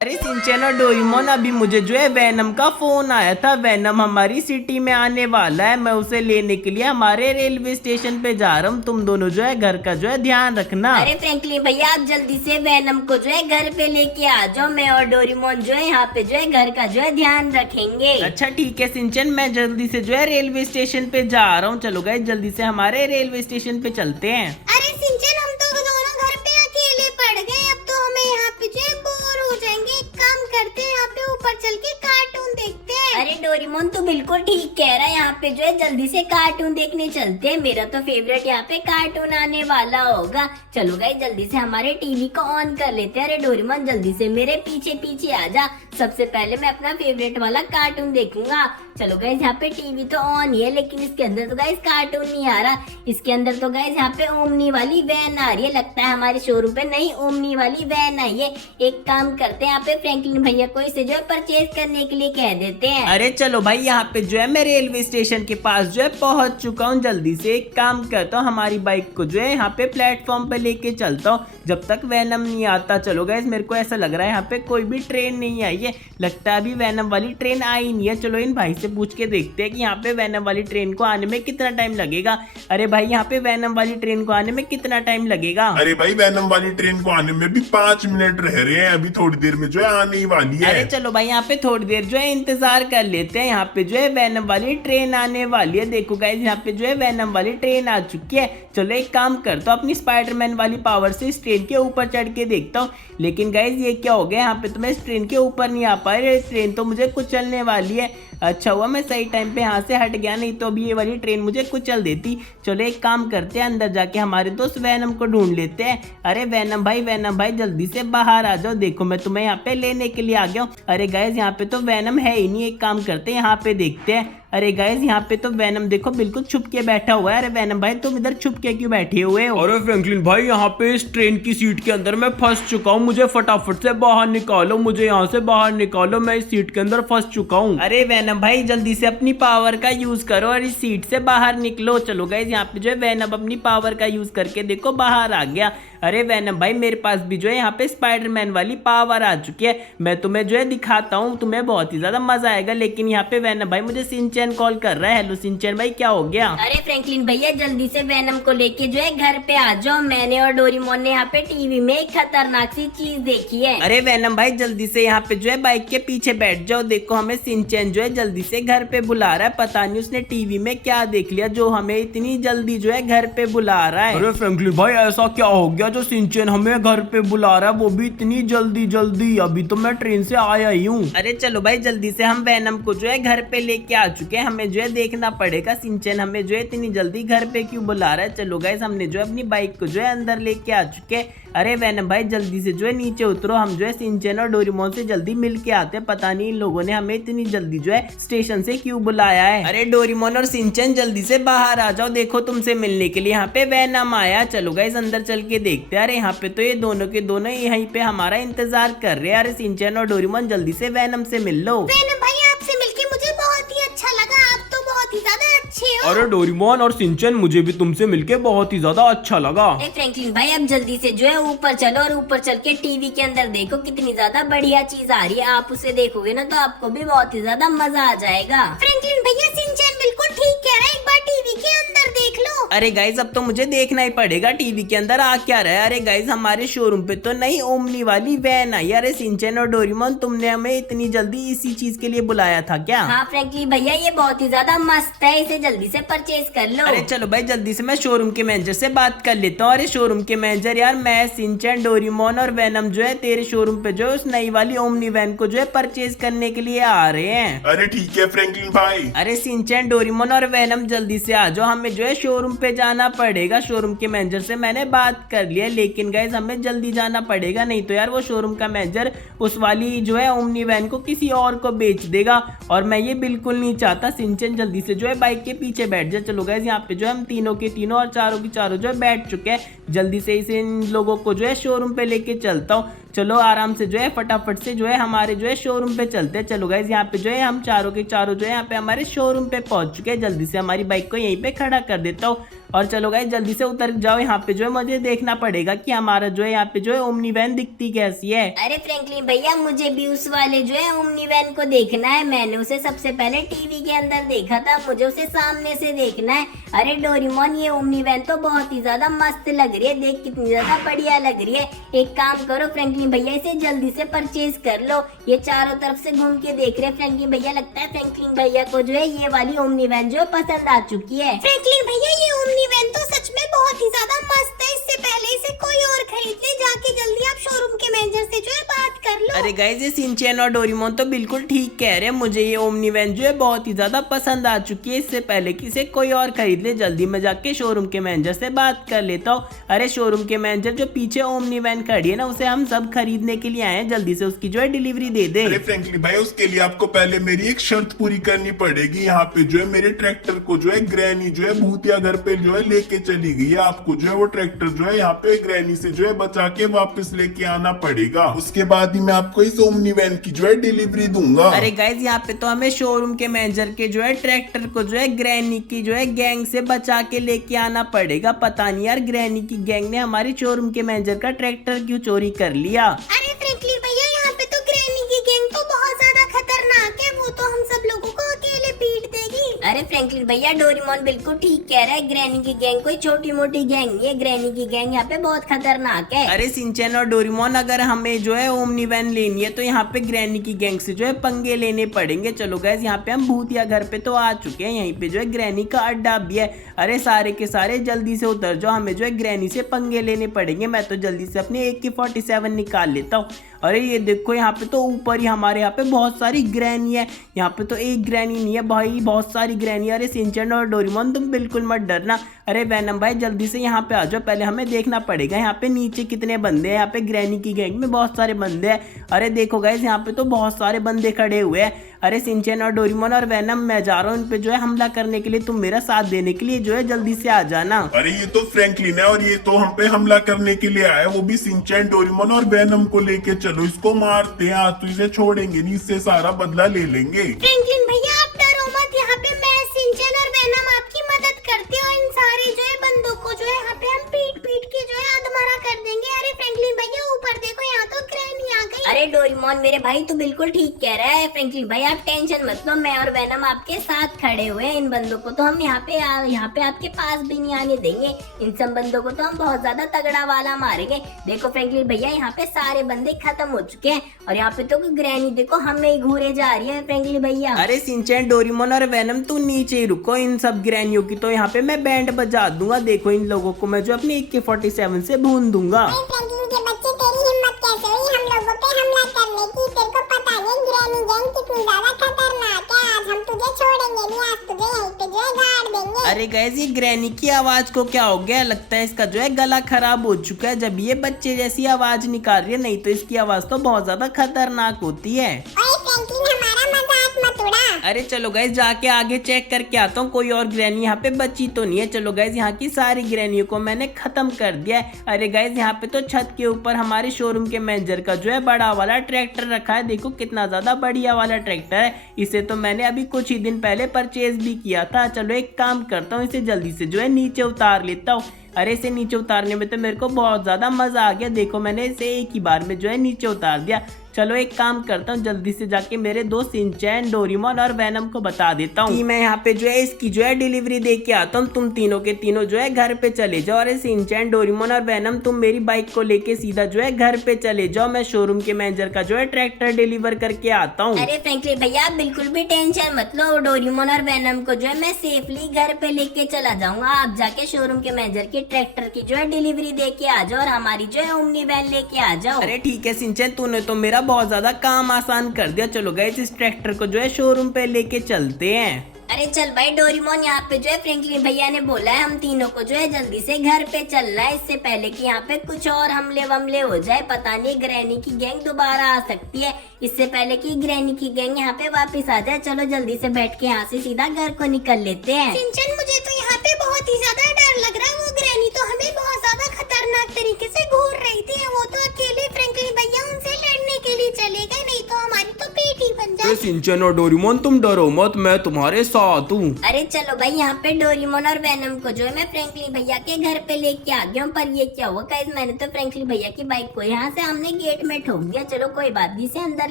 अरे सिंचैन और डोरेमोन, अभी मुझे जो है वैनम का फोन आया था। वैनम हमारी सिटी में आने वाला है। मैं उसे लेने के लिए हमारे रेलवे स्टेशन पे जा रहा हूँ। तुम दोनों जो है घर का जो है ध्यान रखना। अरे फ्रैंकलिन भैया, आप जल्दी से वैनम को जो है घर पे लेके आ जाओ। मैं और डोरेमोन जो है यहाँ पे जो है घर का जो है ध्यान रखेंगे। अच्छा ठीक है सिंचन, मैं जल्दी से जो है रेलवे स्टेशन पे जा रहा हूँ। चलो गाइस जल्दी से हमारे रेलवे स्टेशन पे चलते हैं। अरे सिंचन, हम तो दोनों घर पे अकेले पड़ गए। अब तो हमें यहाँ पे जो है बोर हो जाएंगे। एक काम करते हैं, यहाँ पे ऊपर चल के कार्टून देखते हैं। अरे डोरेमोन तो बिल्कुल ठीक कह रहा है। यहाँ पे जो है जल्दी से कार्टून देखने चलते हैं। मेरा तो फेवरेट यहाँ पे कार्टून आने वाला होगा। चलो गाइस जल्दी से हमारे टीवी को ऑन कर लेते हैं। अरे डोरेमोन जल्दी से मेरे पीछे पीछे आ जा। सबसे पहले मैं अपना फेवरेट वाला कार्टून देखूंगा। चलो गाइस यहाँ पे टीवी तो ऑन ही है, लेकिन इसके अंदर तो गाइस कार्टून नहीं आ रहा। इसके अंदर तो गाइस यहाँ पे ओमनी वाली वैन आ रही है। लगता है हमारे शोरूम पे नई ओमनी वाली वैन आई है। एक काम करते हैं, यहाँ पे फ्रैंकलिन भैया को इसे जो है परचेज करने के लिए कह देते हैं। अरे चलो भाई, यहाँ पे जो है मैं रेलवे स्टेशन के पास जो है पहुंच चुका हूँ। जल्दी से एक काम करता हूँ, हमारी बाइक को जो है यहाँ पे प्लेटफॉर्म पे लेके चलता हूँ जब तक वैनम नहीं आता। चलो गाइस, मेरे को ऐसा लग रहा है यहाँ पे कोई भी ट्रेन नहीं आई है। लगता है अभी वैनम वाली ट्रेन आई नहीं है। चलो इन भाई से पूछ के देखते हैं कि यहाँ पे वैनम वाली ट्रेन को आने में कितना टाइम लगेगा। अरे भाई, यहाँ पे वैनम वाली ट्रेन को आने में कितना टाइम लगेगा? अरे भाई, वैनम वाली ट्रेन को आने में भी 5 मिनट रह रहे हैं। अभी थोड़ी देर में जो है आने ही वाली है। अरे चलो भाई, यहाँ पे थोड़ी देर जो है इंतजार कर लेते हैं। यहाँ पे जो है वैनम वाली ट्रेन आने वाली है। देखो गाइस, यहाँ पे जो है वैनम वाली ट्रेन आ चुकी है। चलो एक काम करता हूँ, अपनी स्पाइडरमैन वाली पावर से इस ट्रेन के ऊपर चढ़ के देखता हूँ। लेकिन गाइस ये क्या हो गया, यहाँ पे तो मैं इस ट्रेन के ऊपर नहीं आ पा रही। ट्रेन तो मुझे कुचलने वाली है। अच्छा हुआ मैं सही टाइम पे यहाँ से हट गया, नहीं तो अभी ये वाली ट्रेन मुझे कुचल देती। चलो एक काम करते हैं, अंदर जाके हमारे दोस्त वैनम को ढूंढ लेते हैं। अरे वैनम भाई जल्दी से बाहर आ जाओ। देखो मैं तुम्हें यहाँ पे लेने के लिए आ गया हूँ। अरे गाइस, यहाँ पे तो वैनम है ही नहीं। एक काम करते हैं, यहाँ पे देखते हैं। अरे गाइस, यहाँ पे तो वैनम देखो बिल्कुल छुप के बैठा हुआ है। अरे वैनम भाई, तुम इधर छुप के क्यों बैठे हुए हो? अरे फ्रैंकलिन भाई, यहाँ पे इस ट्रेन की सीट के अंदर मैं फंस चुका हूँ। मुझे फटाफट से बाहर निकालो, मुझे यहाँ से बाहर निकालो। मैं इस सीट के अंदर फंस चुका हूँ। अरे वैनम भाई, जल्दी से अपनी पावर का यूज करो और इस सीट से बाहर निकलो। चलो गाइस, यहाँ पे जो है वैनम अपनी पावर का यूज करके देखो बाहर आ गया। अरे वैनम भाई, मेरे पास भी जो है यहाँ पे स्पाइडरमैन वाली पावर आ चुकी है। मैं तुम्हें जो है दिखाता हूँ, तुम्हें बहुत ही ज्यादा मजा आएगा। लेकिन यहाँ पे वैनम भाई मुझे सिंचैन कॉल कर रहा है। हेलो सिंचैन भाई, क्या हो गया? अरे फ्रैंकलिन भैया, जल्दी से वैनम को लेके जो है घर पे आ जाओ। मैंने और डोरेमोन ने यहाँ पे टीवी में एक खतरनाक सी चीज देखी है। अरे वैनम भाई, जल्दी से यहाँ पे जो है बाइक के पीछे बैठ जाओ। देखो हमें सिंचैन जो है जल्दी से घर पे बुला रहा है। पता नहीं उसने टीवी में क्या देख लिया जो हमें इतनी जल्दी जो है घर पे बुला रहा है। अरे फ्रैंकलिन भाई, ऐसा क्या हो गया जो सिंचैन हमें घर पे बुला रहा है, वो भी इतनी जल्दी? अभी तो मैं ट्रेन से आया ही हूँ। अरे चलो भाई, जल्दी से हम वैनम को जो है घर पे लेके आ चुके हैं। हमें जो है देखना पड़ेगा सिंचैन हमें जो है इतनी जल्दी घर पे क्यों बुला रहा है। चलो गाइस, हमने जो है अपनी बाइक को जो है अंदर लेके आ चुके हैं। अरे वैनम भाई, जल्दी से जो है नीचे उतरो। हम जो है सिंचैन और डोरेमोन से जल्दी मिल के आते हैं। पता नहीं इन लोगों ने हमें इतनी जल्दी जो है स्टेशन से क्यों बुलाया है। अरे डोरेमोन और सिंचैन, जल्दी से बाहर आ जाओ। देखो तुमसे मिलने के लिए यहाँ पे वैनम आया। चलो गाइस, अंदर चल के देखते हैं। अरे यहाँ पे तो ये दोनों के दोनों यहीं पे हमारा इंतजार कर रहे हैं। अरे सिंचैन और डोरेमोन, जल्दी से वैनम से मिल लो। वैनम भाई, आपसे मिलके मुझे बहुत ही अच्छा लगा। आप तो बहुत ही ज्यादा अच्छे हो। अरे डोरेमोन और सिंचैन, मुझे भी तुमसे मिलके बहुत ही ज्यादा अच्छा लगा। फ्रैंकलिन भाई, अब जल्दी से जो है ऊपर चलो और ऊपर चल के टीवी के अंदर देखो कितनी ज्यादा बढ़िया चीज आ रही है। आप उसे देखोगे ना तो आपको भी बहुत ही ज्यादा मजा आ जाएगा। फ्रैंकलिन भैया, सिंचैन बिल्कुल ठीक कह रहा है। एक बार टीवी के अंदर देख लो। अरे गाइस, अब तो मुझे देखना ही पड़ेगा टीवी के अंदर आ क्या रहा है। अरे गाइस, हमारे शोरूम पे तो नई ओमनी वाली वैन आई। अरे सिंचैन और डोरेमोन, तुमने हमें इतनी जल्दी इसी चीज के लिए बुलाया था क्या? हाँ फ्रैंकलिन भैया, ये बहुत ही ज्यादा मस्त है। इसे जल्दी से परचेज कर लो। अरे चलो भाई, जल्दी से मैं शोरूम के मैनेजर से बात कर लेता हूँ। अरे शोरूम के मैनेजर यार, मैं सिंचैन, डोरेमोन और वैनम जो है तेरे शोरूम पे जो है उस नई वाली ओमनी वैन को जो है परचेज करने के लिए आ रहे हैं। अरे ठीक है फ्रैंकलिन भाई। अरे सिंचैन, डोरेमोन और वैनम, जल्दी से आ जाओ। हमें जो है शोरूम पे जाना पड़ेगा। शोरूम के मैनेजर से मैंने बात कर लिया, लेकिन गाइस हमें जल्दी जाना पड़ेगा, नहीं तो यार वो शोरूम का मैनेजर उस वाली जो है ओमनी वैन को किसी और को बेच देगा और मैं ये बिल्कुल नहीं चाहता। सिंचैन, जल्दी से जो है बाइक के पीछे बैठ जा। चलो गाइस, यहाँ पे जो है हम तीनों के तीनों और चारों की चारों जो है बैठ चुके हैं। जल्दी से इसे इन लोगों को जो है शोरूम पे लेके चलता हूँ। चलो आराम से जो है फटाफट से जो है हमारे जो है शोरूम पे चलते हैं। चलो गाइस, यहाँ पे जो है हम चारों के चारों जो है यहाँ पे हमारे शोरूम पे पहुंच चुके हैं। जल्दी से हमारी बाइक को यहीं पे खड़ा कर देता हूँ। और चलो गाइस जल्दी से उतर जाओ यहाँ पे जो है मुझे देखना पड़ेगा कि हमारा जो है यहाँ पे जो है ओमनी वैन दिखती कैसी है। अरे फ्रैंकलिन भैया मुझे भी उस वाले जो है ओमनी वैन को देखना है। मैंने उसे सबसे पहले टीवी के अंदर देखा था, मुझे उसे सामने से देखना है। अरे डोरेमोन ये ओमनी वैन तो बहुत ही ज्यादा मस्त लग रही है, देख कितनी ज्यादा बढ़िया लग रही है। एक काम करो फ्रैंकलिन भैया इसे जल्दी से परचेज कर लो। ये चारों तरफ से घूम के देख रहे फ्रैंकलिन भैया, लगता है फ्रैंकलिन भैया को जो है ये वाली ओमनी वैन जो पसंद आ चुकी है। फ्रैंकलिन भैया ये ओमनी वैन तो सच में बहुत ही ज्यादा मस्त है, इससे पहले इसे कोई और खरीद ले। जाके जल्दी आप शोरूम के मैनेजर से जो है बात कर लो। अरे गाइस ये शिनचैन और डोरेमोन तो बिल्कुल ठीक कह रहे हैं, मुझे ये ओमनी वैन जो है बहुत ही ज्यादा पसंद आ चुकी है। इससे पहले कि इसे कोई और खरीद ले जल्दी मैं जाके शोरूम के मैनेजर से बात कर लेता हूँ। अरे शोरूम के मैनेजर जो पीछे ओमनी वैन खड़ी है ना उसे हम सब खरीदने के लिए आए हैं, जल्दी से उसकी जो है डिलीवरी दे दे। अरे फ्रैंकलिन भाई उसके लिए आपको पहले मेरी एक शर्त पूरी करनी पड़ेगी। यहाँ पे जो है मेरे ट्रैक्टर को जो है ग्रैनी जो है भूतिया घर पे जो है लेके चली गई है। आपको जो है वो ट्रैक्टर जो है यहाँ पे ग्रैनी से जो है बचा के वापस लेके आना पड़ेगा। उसके बाद ही मैं आपको इस ओमनी वैन की जो है डिलीवरी दूंगा। अरे गाइज यहाँ पे तो हमें शोरूम के मैनेजर के जो है ट्रैक्टर को जो है ग्रैनी की जो है गैंग से बचा के लेके आना पड़ेगा। पता नहीं यार ग्रैनी की गैंग ने हमारी शोरूम के मैनेजर का ट्रैक्टर क्यों चोरी कर लिया। अरे फ्रैंकलिन भैया यहाँ पे तो ग्रैनी की गैंग तो बहुत ज्यादा खतरनाक है, वो तो हम सब लोगों को अकेले पीट देगी। अरे फ्रैंकलिन भैया डोरेमोन बिल्कुल ठीक कह रहा है, ग्रैनी की गैंग कोई छोटी मोटी गैंग नहीं है, ग्रैनी की गैंग यहाँ पे बहुत खतरनाक है। अरे शिनचैन और डोरेमोन अगर हमें जो है ओमनी वैन लेनी है तो यहाँ पे ग्रैनी की गैंग से जो है पंगे लेने पड़ेंगे। चलो गाइस यहाँ पे हम भूतिया घर पे तो आ चुके हैं, यहीं पे जो है ग्रैनी का अड्डा भी है। अरे सारे के सारे जल्दी से उतर जाओ, हमें जो है ग्रैनी से पंगे लेने पड़ेंगे। मैं तो जल्दी से अपने AK-47 निकाल लेता हूँ। अरे ये देखो यहाँ पे तो ऊपर ही हमारे यहाँ पे बहुत सारी ग्रैनी है, यहाँ पे तो एक ग्रैनी नहीं है भाई, बहुत सारी ग्रैनी। अरे शिनचैन और डोरेमोन तुम बिल्कुल मत डरना। अरे वैनम भाई जल्दी से यहाँ पे आ जाओ, पहले हमें देखना पड़ेगा यहाँ पे नीचे कितने बंदे हैं। यहाँ पे ग्रैनी की गैंग में बहुत सारे बंदे हैं। अरे देखो गाइस यहाँ पे तो बहुत सारे बंदे खड़े हुए हैं। अरे शिनचैन और डोरेमोन और वैनम मैं जा रहा हूँ इन पे जो है हमला करने के लिए, तुम मेरा साथ देने के लिए जो है जल्दी से आ जाना। अरे ये तो फ्रैंकलिन है और ये तो हम पे हमला करने के लिए आया, वो भी शिनचैन डोरेमोन और वैनम को लेके चलो। इसको मारते हैं, आज तो इसे छोड़ेंगे नहीं, इससे सारा बदला ले लेंगे। फ्रैंकलिन भैया आप डरो मत, यहाँ पे मैं शिनचैन और वैनम आपकी मदद करते हैं और इन सारे जो है बंदों को जो है यहाँ पे हम पीट पीट के जो है अधमरा कर देंगे। अरे फ्रैंकलिन भैया ऊपर देखो यहाँ तो ग्रैनी आ गई। अरे डोरेमोन मेरे भाई तू बिल्कुल ठीक कह रहा है। फ्रैंकलिन भाई आप टेंशन मत लो, मैं और वैनम आपके साथ खड़े हुए हैं। इन बंदों को तो हम यहाँ पे आपके पास भी नहीं आने देंगे। इन सब बंदों को तो हम बहुत ज्यादा तगड़ा वाला मारेंगे। देखो फ्रैंकलिन भैया यहाँ पे सारे बंदे खत्म हो चुके हैं और यहाँ पे तो ग्रैनी देखो हमें ही घूरे जा रही है फ्रैंकलिन भैया। अरे शिनचैन डोरेमोन और वैनम तू नीचे ही रुको, इन सब ग्रैनियों की तो यहाँ पे मैं बैंड बजा दूंगा। देखो इन लोगों को मैं जो अपने AK-47 से भून दूंगा। फ्रैंकलिन के बच्चे तेरी हिम्मत कैसे हुई हम लोगों पे हमला करने की? तेरे को पता नहीं ग्रैनी गैंग कितनी ज्यादा खतरनाक है, आज हम तुझे छोड़ेंगे नहीं, आज तुझे यहीं पे जो है गाड़ देंगे। अरे गाइस ये ग्रैनी की आवाज को क्या हो गया, लगता है इसका जो है गला खराब हो चुका है जब ये बच्चे जैसी आवाज निकाल रही है, नहीं तो इसकी आवाज तो बहुत ज्यादा खतरनाक होती है। ओए फ्रैंकलिन हमारा मजाक मत उड़ा। अरे चलो गाइस जाके आगे चेक करके आता हूँ कोई और ग्रैनी यहाँ पे बची तो नहीं है। चलो गाइस यहाँ की सारी ग्रैनियों को मैंने खत्म कर दिया है। अरे गाइस यहाँ पे तो छत के ऊपर हमारे शोरूम के मैनेजर का जो है बड़ा वाला ट्रैक्टर रखा है, देखो कितना ज्यादा बढ़िया वाला ट्रैक्टर है। इसे तो मैंने अभी कुछ ही दिन पहले परचेज भी किया था। चलो एक काम करता हूँ, इसे जल्दी से जो है नीचे उतार लेता हूँ। अरे इसे नीचे उतारने में तो मेरे को बहुत ज्यादा मजा आ गया, देखो मैंने इसे एक ही बार में जो है नीचे उतार दिया। चलो एक काम करता हूँ, जल्दी से जाके मेरे दोस्त शिनचैन डोरेमोन और वैनम को बता देता हूँ कि मैं यहाँ पे जो है इसकी जो है डिलीवरी दे के आता हूँ। तुम तीनों के तीनों जो है घर पे चले जाओ। अरे शिनचैन डोरेमोन और वैनम तुम मेरी बाइक को लेके सीधा जो है घर पे चले जाओ, मैं शोरूम के मैनेजर का जो है ट्रैक्टर डिलीवर करके आता हूँ। अरे फ्रैंकलिन भैया आप बिल्कुल भी टेंशन मत लो, डोरेमोन और वैनम को जो है मैं सेफली घर पे लेके चला जाऊंगा। आप जाके शोरूम के मैनेजर की ट्रैक्टर की जो है डिलीवरी दे के आ जाओ और हमारी जो है ओमनी वैन लेके आ जाओ। अरे ठीक है शिनचैन, तूने तो मेरा बहुत ज्यादा काम आसान कर दिया। चलो गाइस इस ट्रैक्टर को जो है शोरूम पे लेके चलते हैं। अरे चल भाई डोरेमोन, यहाँ पे जो है फ्रैंकलिन भैया ने बोला है हम तीनों को जो है जल्दी से घर पे चलना है, इससे पहले कि यहाँ पे कुछ और हमले वमले हो जाए। पता नहीं ग्रैनी की गैंग दोबारा आ सकती है, इससे पहले कि ग्रैनी की गैंग यहाँ पे वापस आ जाए। चलो जल्दी से बैठ के यहाँ से सीधा घर को निकल लेते हैं। सिंचन मुझे तो यहाँ पे बहुत ही ज्यादा डर लग रहा है, वो ग्रैनी तो हमें बहुत ज्यादा खतरनाक तरीके से घूर रही थी। वो तो अकेले फ्रैंकलिन भैया उनसे लड़ने के लिए चले गए, नहीं तो हमारी तो पेट ही बन जाती। अरे सिंचन और डोरेमोन तुम डरो मत, मैं तुम्हारे साथ हूँ। अरे चलो भाई, यहाँ पे डोरेमोन और वेनम को जो है मैं फ्रैंकलिन भैया के घर पे लेके आ गया हूँ। पर ये क्या हुआ गाइस, मैंने तो फ्रैंकलिन भैया की बाइक को यहाँ से हमने गेट में ठोक दिया। चलो कोई बात नहीं, से अंदर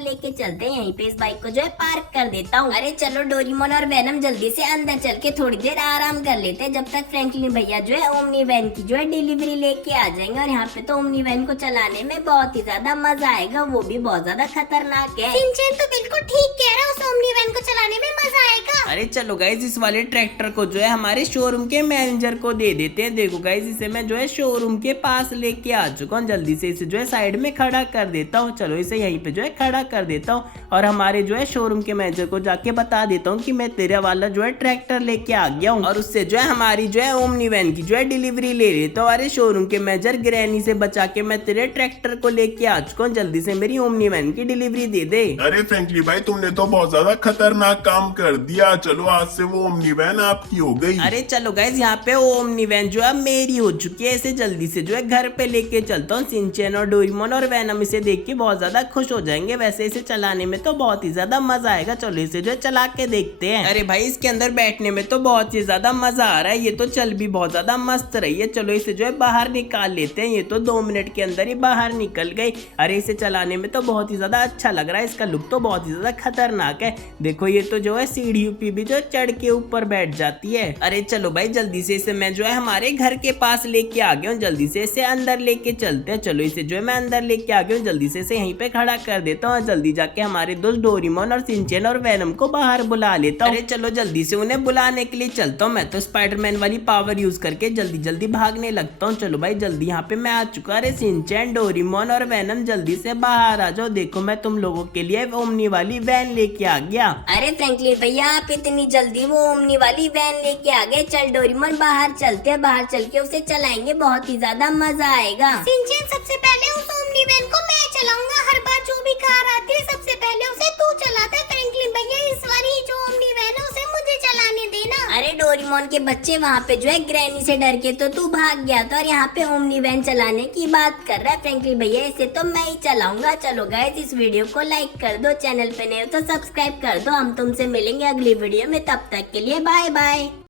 लेके चलते हैं। यहीं पे इस बाइक को जो है पार्क कर देता हूँ। अरे चलो डोरेमोन और वेनम जल्दी से अंदर चल के थोड़ी देर आराम कर लेते हैं, जब तक फ्रैंकलिन भैया जो है ओमनी वैन की जो है डिलीवरी लेके आ जाएंगे। और यहाँ पे तो ओमनी वैन को चलाने में बहुत ही ज्यादा मजा आएगा, वो भी बहुत ज्यादा खतरनाक है। सिंचन तो बिल्कुल ठीक कह रहा है, उस ओमनी वैन को चलाने में मजा आएगा। अरे चलो गाइज, इस वाले ट्रैक्टर को जो है हमारे शोरूम के मैनेजर को दे देते हैं। देखो गाइज, इसे मैं जो है शोरूम के पास लेके आ चुका हूँ। जल्दी से इसे जो है साइड में खड़ा कर देता हूँ। चलो इसे यहीं पे जो है खड़ा कर देता हूँ और हमारे जो है शोरूम के मैनेजर को जाके बता देता हूँ कि मैं तेरे वाला जो है ट्रैक्टर लेके आ गया हूँ, और उससे जो है हमारी जो है ओमनी वैन की जो है डिलीवरी ले लेता हूँ। अरे शोरूम के मैनेजर, ग्रैनी से बचा के मैं तेरे ट्रैक्टर को लेके आ चुका हूँ, जल्दी से मेरी ओमनी वैन की डिलीवरी दे दे। अरे फ्रैंकली भाई, तुमने तो बहुत ज्यादा खतरनाक काम कर दिया। चलो आज से वो ओमनी वैन आपकी हो गई। अरे चलो गाइज, यहाँ पे ओमनी वैन जो है मेरी हो चुकी है। इसे जल्दी से जो है घर पे लेके चलता हूँ। सिंचन और डोरेमोन और वेनम इसे देख के बहुत ज्यादा खुश हो जाएंगे। वैसे इसे चलाने में तो बहुत ही ज्यादा मजा आएगा। चलो इसे जो है चला के देखते हैं। अरे भाई, इसके अंदर बैठने में तो बहुत ही ज्यादा मजा आ रहा है। ये तो चल भी बहुत ज्यादा मस्त रही है। चलो इसे जो है बाहर निकाल लेते हैं। ये तो 2 मिनट के अंदर ही बाहर निकल गई। अरे इसे चलाने में तो बहुत ही ज्यादा अच्छा लग रहा है। इसका लुक तो बहुत ही ज्यादा खतरनाक है। देखो ये तो जो है सीढ़ियों पे भी जो चढ़ के ऊपर बैठ जाती है। अरे चलो भाई, जल्दी से इसे मैं जो है हमारे घर के पास लेके आ गया हूँ। जल्दी से इसे अंदर लेके चलते हैं। चलो इसे जो है मैं अंदर लेके आ गया हूँ। जल्दी से इसे यहीं पे खड़ा कर देता हूँ और जल्दी जाके हमारे दोस्त डोरेमोन और सिंचन और वेनम को बाहर बुला लेता हूँ। अरे चलो जल्दी से उन्हें बुलाने के लिए चलता हूँ। मैं तो स्पाइडरमैन वाली पावर यूज करके जल्दी जल्दी भागने लगता हूँ। चलो भाई जल्दी, यहाँ पे मैं आ चुका। अरे सिंचन, डोरेमोन और वेनम जल्दी से बाहर आ जाओ। देखो मैं तुम लोगों के लिए ओमनी वाली वैन लेके आ गया। अरे फ्रैंकलिन भैया, आप इतनी जल्दी वो ओमनी वाली वैन लेके आ गए। चल डोरेमोन, बाहर चलते हैं। बाहर चल के उसे चलाएंगे, बहुत ही ज्यादा मजा आएगा। सिंचन, सबसे पहले उस ओमनी वैन को मैं चलाऊंगा। हर बार जो भी कार आती है सबसे पहले उसे तू चलाता है। फ्रैंकलिन भैया, इस बारी जो ओमनी वैन है उसे मुझे चलाने देना। अरे डोरेमोन के बच्चे, वहाँ पे जो है ग्रैनी से डर के तो तू भाग गया था और यहाँ पे ओमनी वैन चलाने की बात कर रहा है। फ्रैंकलिन भैया, इसे तो मैं ही चलाऊंगा। चलो गाइस, इस वीडियो को लाइक कर दो, चैनल पे नए हो तो सब्सक्राइब कर दो। हम तुमसे मिलेंगे अगली वीडियो में, तब तक के लिए बाय बाय।